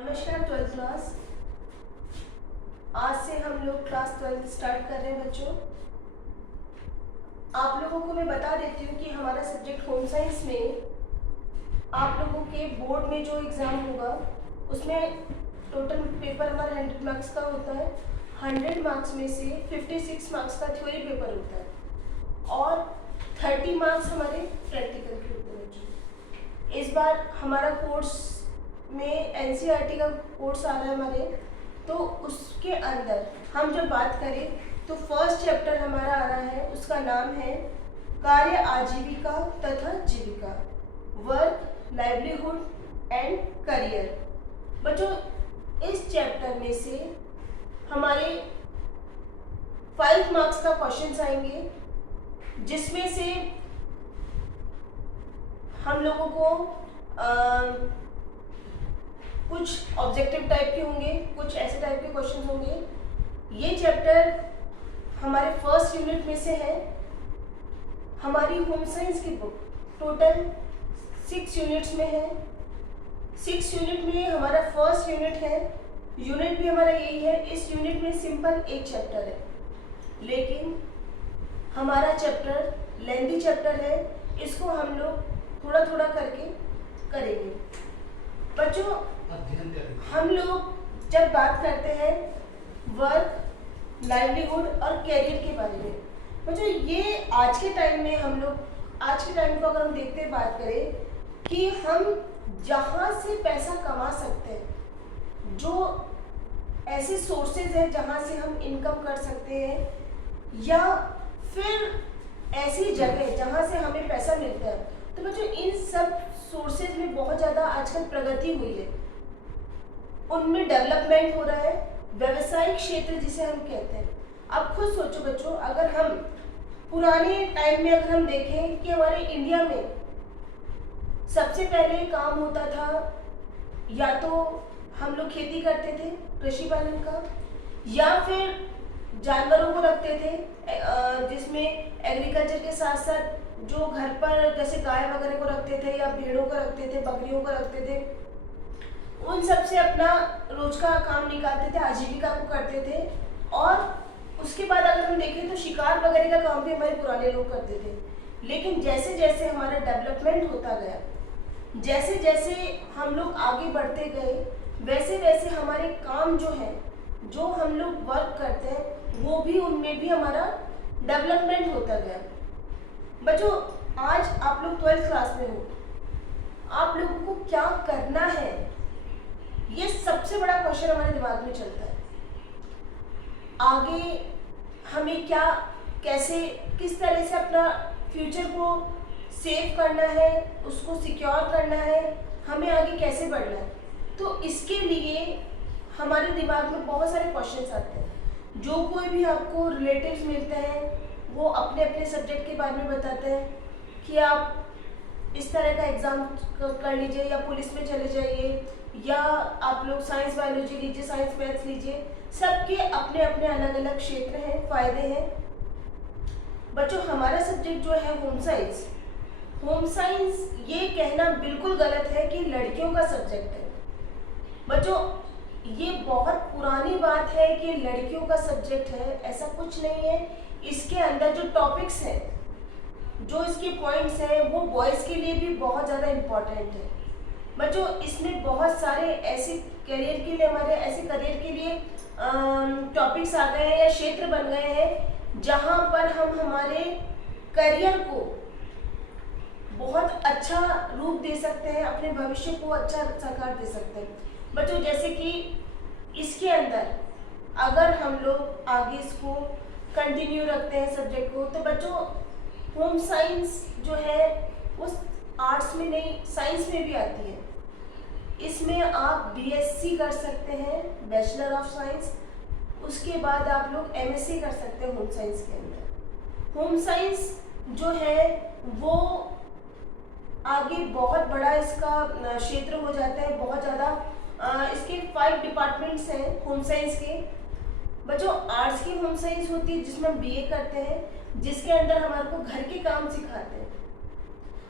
नमस्कार 12th class. आज से हम लोग क्लास 12 स्टार्ट कर रहे हैं बच्चों। आप लोगों को मैं बता देती हूँ कि हमारा सब्जेक्ट होम साइंस में आप लोगों के बोर्ड में जो एग्ज़ाम होगा उसमें टोटल पेपर हमारा 100 मार्क्स का होता है। 100 मार्क्स में से 56 मार्क्स का थ्योरी पेपर होता है और 30 मार्क्स हमारे प्रैक्टिकल के होते हैं बच्चों। इस बार हमारा कोर्स में एनसीईआरटी का कोर्स आ रहा है हमारे, तो उसके अंदर हम जब बात करें तो फर्स्ट चैप्टर हमारा आ रहा है, उसका नाम है कार्य आजीविका तथा जीविका, वर्क, लाइवलीहुड एंड करियर। बच्चों इस चैप्टर में से हमारे 5 मार्क्स का क्वेश्चंस आएंगे, जिसमें से हम लोगों को कुछ ऑब्जेक्टिव टाइप के होंगे, कुछ ऐसे टाइप के क्वेश्चन होंगे। ये चैप्टर हमारे फर्स्ट यूनिट में से है। हमारी होम साइंस की बुक टोटल 6 यूनिट्स में है। 6 यूनिट में हमारा फर्स्ट यूनिट है, यूनिट भी हमारा यही है। इस यूनिट में सिंपल एक चैप्टर है, लेकिन हमारा चैप्टर लेंथी चैप्टर है, इसको हम लोग थोड़ा थोड़ा करके करेंगे। बच्चों हम लोग जब बात करते हैं वर्क, लाइवलीहुड और कैरियर के बारे में, बच्चों ये आज के टाइम में हम लोग आज के टाइम को अगर हम देखते हैं, बात करें कि हम जहाँ से पैसा कमा सकते हैं, जो ऐसे सोर्सेज हैं जहाँ से हम इनकम कर सकते हैं, या फिर ऐसी जगह जहाँ से हमें पैसा मिलता है, तो बच्चों इन सब सोर्सेज में बहुत ज़्यादा आजकल प्रगति हुई है, उनमें डेवलपमेंट हो रहा है। व्यवसायिक क्षेत्र जिसे हम कहते हैं, अब खुद सोचो बच्चों, अगर हम पुराने टाइम में अगर हम देखें कि हमारे इंडिया में सबसे पहले काम होता था, या तो हम लोग खेती करते थे, कृषि पालन का, या फिर जानवरों को रखते थे, जिसमें एग्रीकल्चर के साथ साथ जो घर पर जैसे गाय वगैरह को रखते थे, या भेड़ों को रखते थे, बकरियों को रखते थे, उन सब से अपना रोज का काम निकालते थे, आजीविका को करते थे। और उसके बाद अगर हम देखें तो शिकार वगैरह का काम भी हमारे पुराने लोग करते थे। लेकिन जैसे जैसे हमारा डेवलपमेंट होता गया, जैसे जैसे हम लोग आगे बढ़ते गए, वैसे वैसे हमारे काम जो है, जो हम लोग वर्क करते हैं, वो भी उनमें भी हमारा डेवलपमेंट होता गया। बच्चों आज आप लोग 12th क्लास में हो, आप लोगों को क्या करना है, ये सबसे बड़ा क्वेश्चन हमारे दिमाग में चलता है। आगे हमें क्या, कैसे, किस तरह से अपना फ्यूचर को सेव करना है, उसको सिक्योर करना है, हमें आगे कैसे बढ़ना है। तो इसके लिए हमारे दिमाग में बहुत सारे क्वेश्चंस आते हैं। जो कोई भी आपको रिलेटिव्स मिलते हैं, वो अपने अपने सब्जेक्ट के बारे में बताते हैं कि आप इस तरह का एग्ज़ाम कर लीजिए, या पुलिस में चले जाइए, या आप लोग साइंस बायोलॉजी लीजिए, साइंस मैथ्स लीजिए। सबके अपने अपने अलग अलग क्षेत्र हैं, फ़ायदे हैं। बच्चों हमारा सब्जेक्ट जो है होम साइंस, होम साइंस ये कहना बिल्कुल गलत है कि लड़कियों का सब्जेक्ट है। बच्चों ये बहुत पुरानी बात है कि लड़कियों का सब्जेक्ट है, ऐसा कुछ नहीं है। इसके अंदर जो टॉपिक्स हैं, जो इसके पॉइंट्स हैं, वो बॉयज़ के लिए भी बहुत ज़्यादा इम्पॉर्टेंट है। बच्चों इसमें बहुत सारे ऐसे करियर के लिए, हमारे ऐसे करियर के लिए टॉपिक्स आ गए हैं या क्षेत्र बन गए हैं, जहाँ पर हम हमारे करियर को बहुत अच्छा रूप दे सकते हैं, अपने भविष्य को अच्छा साकार दे सकते हैं। बच्चों जैसे कि इसके अंदर अगर हम लोग आगे इसको कंटिन्यू रखते हैं सब्जेक्ट को, तो बच्चों होम साइंस जो है वो आर्ट्स में नहीं, साइंस में भी आती है। इसमें आप बीएससी कर सकते हैं, बैचलर ऑफ साइंस, उसके बाद आप लोग एमएससी कर सकते हैं होम साइंस के अंदर। होम साइंस जो है वो आगे बहुत बड़ा इसका क्षेत्र हो जाता है, बहुत ज़्यादा। इसके 5 डिपार्टमेंट्स हैं होम साइंस के। बच्चों आर्ट्स की होम साइंस होती है जिसमें हम बीए करते हैं, जिसके अंदर हमारे को घर के काम सिखाते हैं।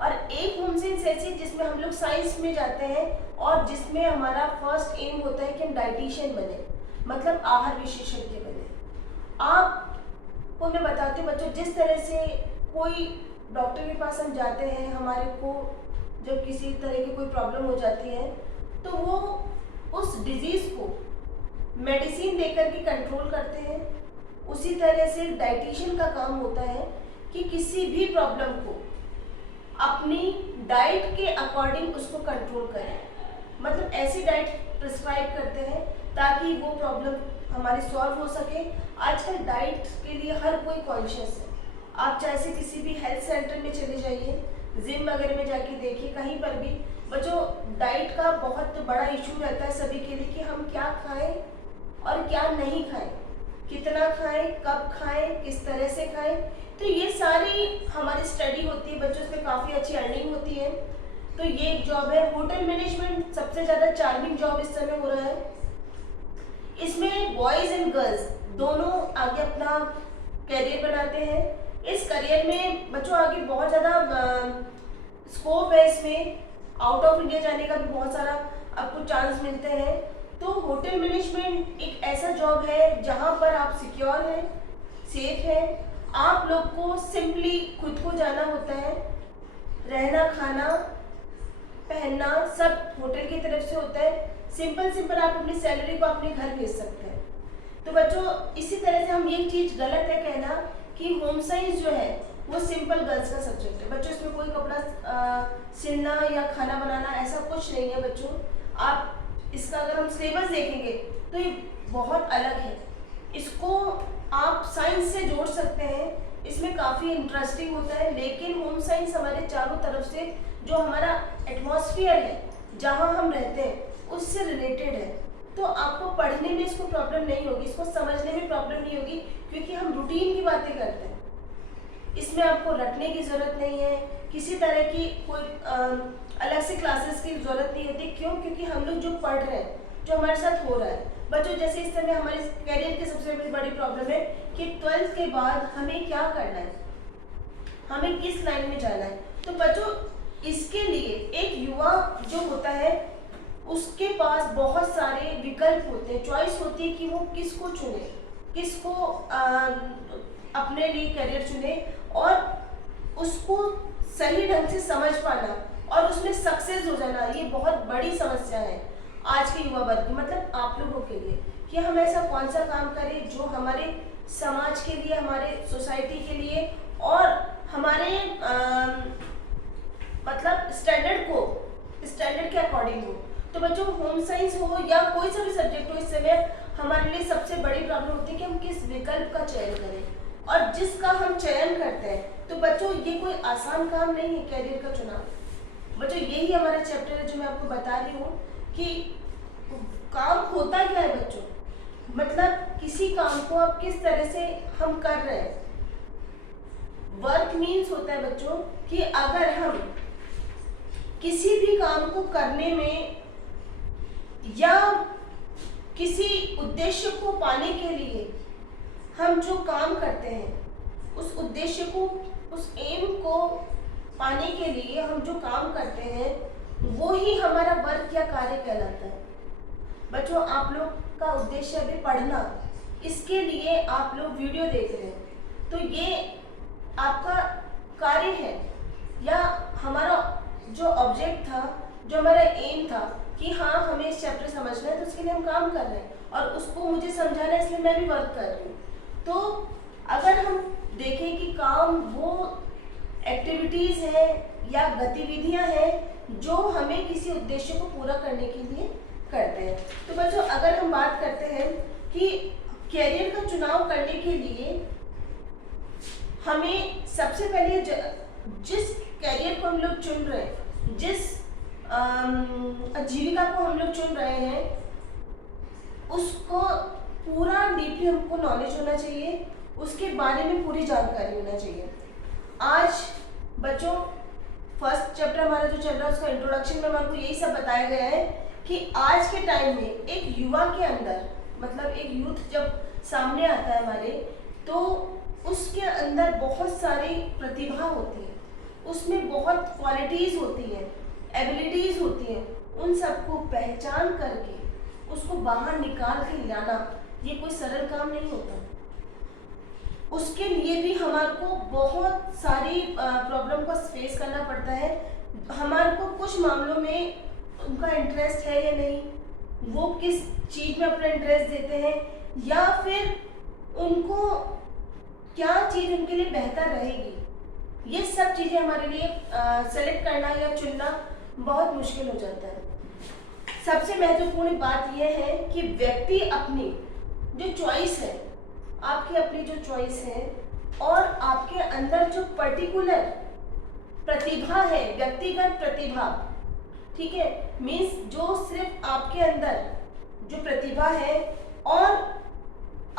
और एक होम साइंस ऐसी जिसमें हम लोग साइंस में जाते हैं और जिसमें हमारा फर्स्ट एम होता है कि हम डाइटिशियन बने, मतलब आहार विशेषज्ञ बने। आपको मैं बताती हूँ बच्चों, जिस तरह से कोई डॉक्टर के पास हम जाते हैं, हमारे को जब किसी तरह की कोई प्रॉब्लम हो जाती है तो वो उस डिजीज को मेडिसिन देकर के कंट्रोल करते हैं, उसी तरह से डाइटिशियन का काम होता है कि किसी भी प्रॉब्लम को अपनी डाइट के अकॉर्डिंग उसको कंट्रोल करें, मतलब ऐसी डाइट प्रिस्क्राइब करते हैं ताकि वो प्रॉब्लम हमारी सॉल्व हो सके। आजकल डाइट के लिए हर कोई कॉन्शियस है। आप चाहे से किसी भी हेल्थ सेंटर में चले जाइए, जिम वगैरह में जाके देखिए, कहीं पर भी बच्चों डाइट का बहुत बड़ा इशू रहता है सभी के लिए कि हम क्या खाएं और क्या नहीं खाएं, कितना खाएं, कब खाएं, किस तरह से खाएं। तो ये सारी हमारी स्टडी होती है बच्चों, इसमें काफ़ी अच्छी अर्निंग होती है। तो ये एक जॉब है। होटल मैनेजमेंट सबसे ज़्यादा चार्मिंग जॉब इस समय हो रहा है। इसमें बॉयज़ एंड गर्ल्स दोनों आगे अपना करियर बनाते हैं। इस करियर में बच्चों आगे बहुत ज़्यादा स्कोप है, इसमें आउट ऑफ इंडिया जाने का भी बहुत सारा आपको चांस मिलते हैं। तो होटल मैनेजमेंट एक ऐसा जॉब है जहाँ पर आप सिक्योर हैं, सेफ हैं। आप लोग को सिंपली खुद को जाना होता है, रहना, खाना, पहनना सब होटल की तरफ से होता है। सिंपल आप अपनी सैलरी को अपने घर भेज सकते हैं। तो बच्चों इसी तरह से हम ये चीज़ गलत है कहना कि होम साइंस जो है वो सिंपल गर्ल्स का सब्जेक्ट है। बच्चों इसमें कोई कपड़ा सिलना या खाना बनाना ऐसा कुछ नहीं है बच्चों। आप इसका अगर हम सिलेबस देखेंगे तो ये बहुत अलग है, इसको आप साइंस से जोड़ सकते हैं, इसमें काफ़ी इंटरेस्टिंग होता है। लेकिन होम साइंस हमारे चारों तरफ से जो हमारा एटमॉस्फेयर है, जहाँ हम रहते हैं, उससे रिलेटेड है। तो आपको पढ़ने में इसको प्रॉब्लम नहीं होगी, इसको समझने में प्रॉब्लम नहीं होगी, क्योंकि हम रूटीन की बातें करते हैं। इसमें आपको रटने की ज़रूरत नहीं है, किसी तरह की कोई अलग से क्लासेस की ज़रूरत नहीं होती। क्यों? क्योंकि हम लोग जो पढ़ रहे हैं, जो हमारे साथ हो रहा है बच्चों, जैसे इस समय हमारे करियर की सबसे बड़ी प्रॉब्लम है कि 12th के बाद हमें क्या करना है, हमें किस लाइन में जाना है। तो बच्चों इसके लिए एक युवा जो होता है उसके पास बहुत सारे विकल्प होते हैं, चॉइस होती है कि वो किसको चुने, किसको अपने लिए करियर चुने और उसको सही ढंग से समझ पाना और उसमें सक्सेस हो जाना। ये बहुत बड़ी समस्या है आज के युवा वर्ग की, मतलब आप लोगों के लिए, कि हम ऐसा कौन सा काम करें जो हमारे समाज के लिए, हमारे सोसाइटी के लिए और हमारे मतलब स्टैंडर्ड के अकॉर्डिंग हो। तो बच्चों होम साइंस हो या कोई सा भी सब्जेक्ट हो, इस समय हमारे लिए सबसे बड़ी प्रॉब्लम होती है कि हम किस विकल्प का चयन करें। और जिसका हम चयन करते हैं तो बच्चों ये कोई आसान काम नहीं है कैरियर का चुनाव। बच्चों यही हमारा चैप्टर है जो मैं आपको बता रही हूँ कि काम होता क्या है बच्चों, मतलब किसी काम को आप किस तरह से हम कर रहे हैं। वर्क मीन्स होता है बच्चों कि अगर हम किसी भी काम को करने में या किसी उद्देश्य को पाने के लिए हम जो काम करते हैं, उस उद्देश्य को, उस एम को पाने के लिए हम जो काम करते हैं वो ही हमारा वर्क या कार्य कहलाता है। बच्चों आप लोग का उद्देश्य अभी पढ़ना, इसके लिए आप लोग वीडियो देख रहे हैं, तो ये आपका कार्य है या हमारा जो ऑब्जेक्ट था, जो हमारा एम था कि हाँ हमें इस चैप्टर समझना है, तो उसके लिए हम काम कर रहे हैं और उसको मुझे समझाना है, इसलिए मैं भी वर्क कर रही हूँ। तो अगर हम देखें कि काम वो एक्टिविटीज़ है या गतिविधियाँ हैं जो हमें किसी उद्देश्य को पूरा करने के लिए करते हैं। तो बच्चों अगर हम बात करते हैं कि कैरियर का चुनाव करने के लिए हमें सबसे पहले जिस कैरियर को हम लोग चुन रहे हैं, जिस आजीविका को हम लोग चुन रहे हैं, उसको पूरा डीपली हमको नॉलेज होना चाहिए, उसके बारे में पूरी जानकारी होना चाहिए। आज बच्चों फर्स्ट चैप्टर हमारा जो चल रहा है उसका इंट्रोडक्शन में हमको यही सब बताया गया है कि आज के टाइम में एक युवा के अंदर, मतलब एक यूथ जब सामने आता है हमारे, तो उसके अंदर बहुत सारी प्रतिभा होती है, उसमें बहुत क्वालिटीज़ होती हैं, एबिलिटीज़ होती हैं, उन सबको पहचान करके उसको बाहर निकाल के लाना ये कोई सरल काम नहीं होता। उसके लिए भी हमारे को बहुत सारी प्रॉब्लम का फेस करना पड़ता है। हमारे को कुछ मामलों में उनका इंटरेस्ट है या नहीं, वो किस चीज़ में अपना इंटरेस्ट देते हैं, या फिर उनको क्या चीज़ उनके लिए बेहतर रहेगी, ये सब चीज़ें हमारे लिए सेलेक्ट करना या चुनना बहुत मुश्किल हो जाता है। सबसे महत्वपूर्ण बात यह है कि व्यक्ति अपनी जो चॉइस है, आपकी अपनी जो चॉइस है और आपके अंदर जो पर्टिकुलर प्रतिभा है, व्यक्तिगत प्रतिभा, ठीक है, मीन्स जो सिर्फ आपके अंदर जो प्रतिभा है और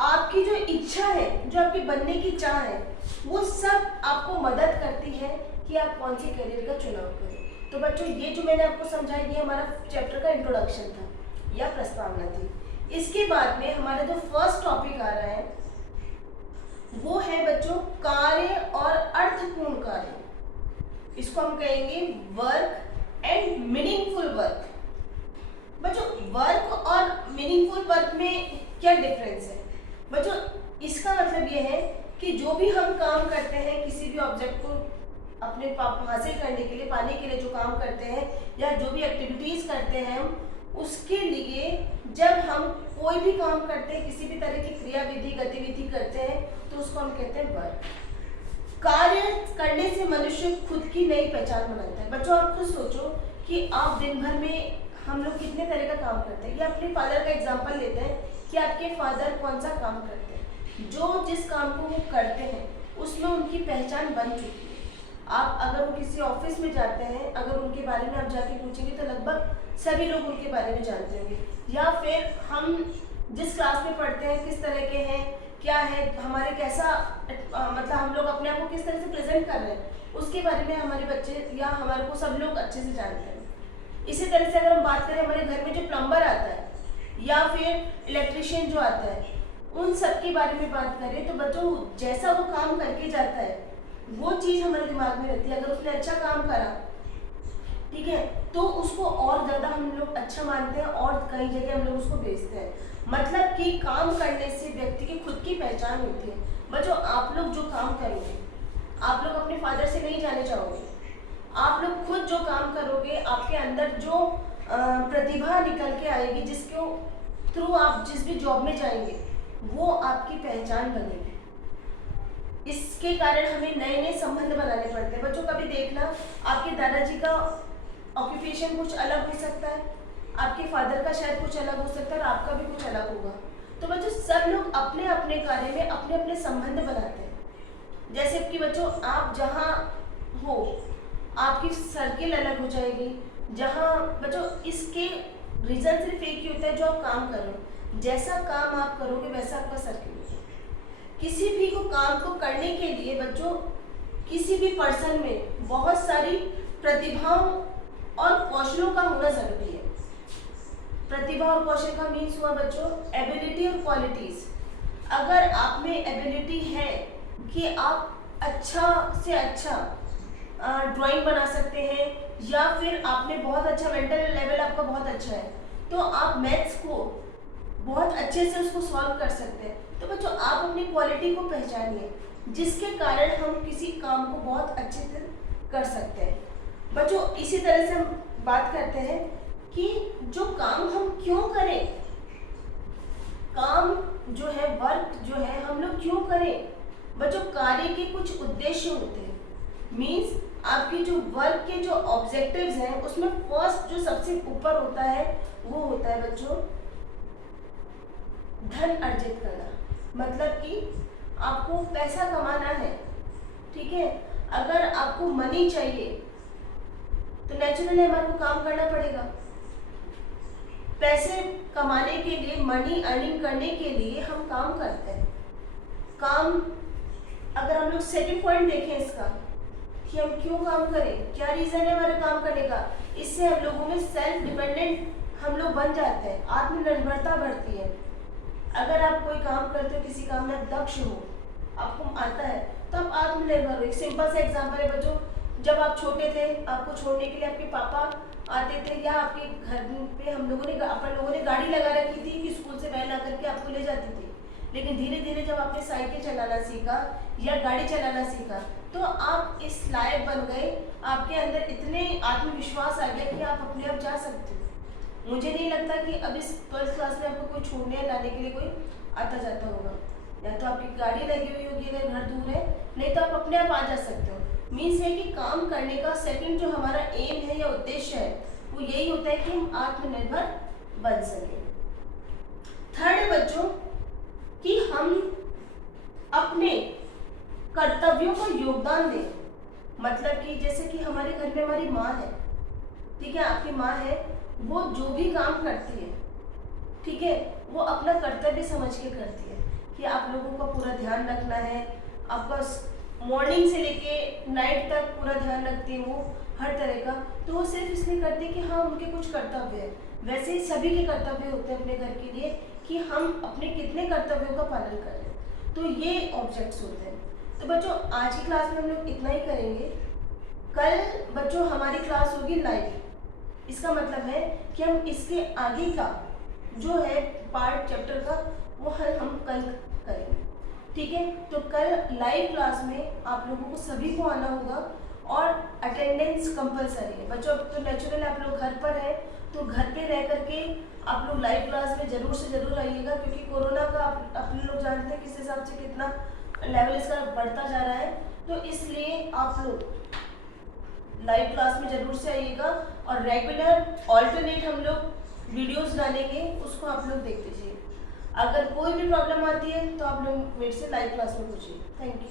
आपकी जो इच्छा है, जो आपकी बनने की चाह है, वो सब आपको मदद करती है कि आप कौन सी करियर का चुनाव करें। तो बच्चों, ये जो मैंने आपको समझाया ये हमारा चैप्टर का इंट्रोडक्शन था या प्रस्तावना थी। इसके बाद में हमारा जो फर्स्ट टॉपिक आ रहा है वो है बच्चों कार्य और अर्थपूर्ण कार्य। इसको हम कहेंगे वर्क एंड मीनिंगफुल वर्क। बच्चों, वर्क और मीनिंगफुल वर्क में क्या डिफरेंस है? बच्चों, इसका मतलब ये है कि जो भी हम काम करते हैं, किसी भी ऑब्जेक्ट को अपने हासिल करने के लिए, पाने के लिए जो काम करते हैं या जो भी एक्टिविटीज़ करते हैं हम, उसके लिए जब हम कोई भी काम करते हैं, किसी भी तरह की क्रियाविधि गतिविधि करते हैं, तो उसको हम कहते हैं वर्क। कार्य करने से मनुष्य खुद की नई पहचान बनाता है। बच्चों, आप खुद सोचो कि आप दिन भर में हम लोग कितने तरह का काम करते हैं, या अपने फादर का एग्जाम्पल लेते हैं कि आपके फादर कौन सा काम करते हैं। जो जिस काम को वो करते हैं उसमें उनकी पहचान बन चुकी है। आप अगर वो किसी ऑफिस में जाते हैं, अगर उनके बारे में आप जाके पूछेंगे तो लगभग सभी लोग उनके बारे में जानते होंगे। या फिर हम जिस क्लास में पढ़ते हैं, किस तरह के हैं, क्या है, हमारे कैसा मतलब हम लोग अपने आप को किस तरह से प्रेजेंट कर रहे हैं, उसके बारे में हमारे बच्चे या हमारे को सब लोग अच्छे से जानते हैं। इसी तरह से अगर हम बात करें हमारे घर में जो प्लम्बर आता है या फिर इलेक्ट्रिशियन जो आता है, उन सब के बारे में बात करें तो बच्चों जैसा वो काम करके जाता है वो चीज़ हमारे दिमाग में रहती है। अगर उसने अच्छा काम करा, ठीक है, तो उसको और ज़्यादा हम लोग अच्छा मानते हैं और कई जगह हम लोग उसको बेचते हैं। मतलब कि काम करने से व्यक्ति की खुद की पहचान होती है। बच्चों, आप लोग जो काम करोगे, आप लोग अपने फादर से नहीं जाने चाहोगे। आप लोग खुद जो काम करोगे, आपके अंदर जो प्रतिभा निकल के आएगी, जिसको थ्रू आप जिस भी जॉब में जाएंगे, वो आपकी पहचान बनेगी। इसके कारण हमें नए नए संबंध बनाने पड़ते हैं। बच्चों, कभी देखना, आपके दादाजी का ऑक्यूपेशन कुछ अलग हो सकता है, आपके फादर का शायद कुछ अलग हो सकता है और आपका भी कुछ अलग होगा। तो बच्चों, सब लोग अपने अपने कार्य में अपने अपने संबंध बनाते हैं। जैसे कि बच्चों, आप जहाँ हो आपकी सर्किल अलग हो जाएगी। जहाँ बच्चों, इसके रीज़न सिर्फ एक ही होता है, जो आप काम करो, जैसा काम आप करोगे वैसा आपका सर्किल होगा। किसी भी को काम को करने के लिए बच्चों, किसी भी पर्सन में बहुत सारी प्रतिभाओं और कौशलों का होना जरूरी है। प्रतिभा और कौशल का मीन्स हुआ बच्चों एबिलिटी और क्वालिटीज। अगर आप में एबिलिटी है कि आप अच्छा से अच्छा ड्राइंग बना सकते हैं, या फिर आपने बहुत अच्छा मेंटल लेवल आपका बहुत अच्छा है, तो आप मैथ्स को बहुत अच्छे से उसको सॉल्व कर सकते हैं। तो बच्चों, आप अपनी क्वालिटी को पहचानिए, जिसके कारण हम किसी काम को बहुत अच्छे से कर सकते हैं। बच्चों, इसी तरह से हम बात करते हैं कि जो काम हम क्यों करें, काम जो है, वर्क जो है, हम लोग क्यों करें। बच्चों, कार्य के कुछ उद्देश्य होते हैं। मीन्स आपकी जो वर्क के जो ऑब्जेक्टिव्स हैं, उसमें फर्स्ट जो सबसे ऊपर होता है वो होता है बच्चों धन अर्जित करना। मतलब कि आपको पैसा कमाना है, ठीक है। अगर आपको मनी चाहिए तो नेचुरली हमारे को काम करना पड़ेगा। पैसे कमाने के लिए, मनी अर्निंग करने के लिए हम काम करते हैं। काम, अगर हम लोग सेकंड पॉइंट देखें इसका कि हम क्यों काम करें, क्या रीज़न है हमारे काम करने का, इससे हम लोगों में सेल्फ डिपेंडेंट हम लोग बन जाते हैं, आत्मनिर्भरता बढ़ती है। अगर आप कोई काम करते हो, किसी काम में दक्ष हो, आपको आता है, तो आप आत्मनिर्भर हो। एक सिंपल सा एग्जांपल है बच्चों, जब आप छोटे थे आपको छोड़ने के लिए आपके पापा आते थे, या आपके घर पे अपन लोगों ने गाड़ी लगा रखी थी कि स्कूल से वैन आकर के आपको ले जाती थी। लेकिन धीरे धीरे जब आपने साइकिल चलाना सीखा या गाड़ी चलाना सीखा तो आप इस लायक बन गए, आपके अंदर इतने आत्मविश्वास आ गया कि आप अपने आप जा सकते हो। मुझे नहीं लगता कि अब इस 12th क्लास में आपको कोई छोड़ने या लाने के लिए कोई आता जाता होगा, या तो आपकी गाड़ी लगी हुई होगी अगर घर दूर है, नहीं तो आप अपने आप आ जा सकते हो। मीन्स है कि काम करने का सेकंड जो हमारा एम है या उद्देश्य है वो यही होता है कि हम आत्मनिर्भर बन सकें। थर्ड है बच्चों कि हम अपने कर्तव्यों को योगदान दें। मतलब कि जैसे कि हमारे घर में हमारी माँ है, ठीक है, आपकी माँ है, वो जो भी काम करती है, ठीक है, वो अपना कर्तव्य समझ के करती है कि आप लोगों का पूरा ध्यान रखना है, आपका मॉर्निंग से लेके नाइट तक पूरा ध्यान रखती है वो हर तरह का। तो वो सिर्फ इसलिए करती है कि हाँ उनके कुछ कर्तव्य है, वैसे ही सभी के कर्तव्य होते हैं अपने घर के लिए कि हम अपने कितने कर्तव्यों का पालन करें। तो ये ऑब्जेक्ट्स होते हैं। तो बच्चों आज की क्लास में हम लोग इतना ही करेंगे। कल बच्चों हमारी क्लास होगी लाइव। इसका मतलब है कि हम इसके आगे का जो है पार्ट चैप्टर का वो हम कल करेंगे, ठीक है। तो कल लाइव क्लास में आप लोगों को सभी को आना होगा और अटेंडेंस कंपलसरी है बच्चों। अब तो नेचुरल आप लोग घर पर है तो घर पे रह करके आप लोग लाइव क्लास में ज़रूर से ज़रूर आइएगा, क्योंकि कोरोना का अपने लोग जानते हैं किस हिसाब से कितना लेवल इसका बढ़ता जा रहा है। तो इसलिए आप लोग लाइव क्लास में ज़रूर से आइएगा और रेगुलर ऑल्टरनेट हम लोग वीडियोस डालेंगे, उसको आप लोग देख लीजिए। अगर कोई भी प्रॉब्लम आती है तो आप लोग मेरे से लाइव क्लास में पूछिए। Thank you.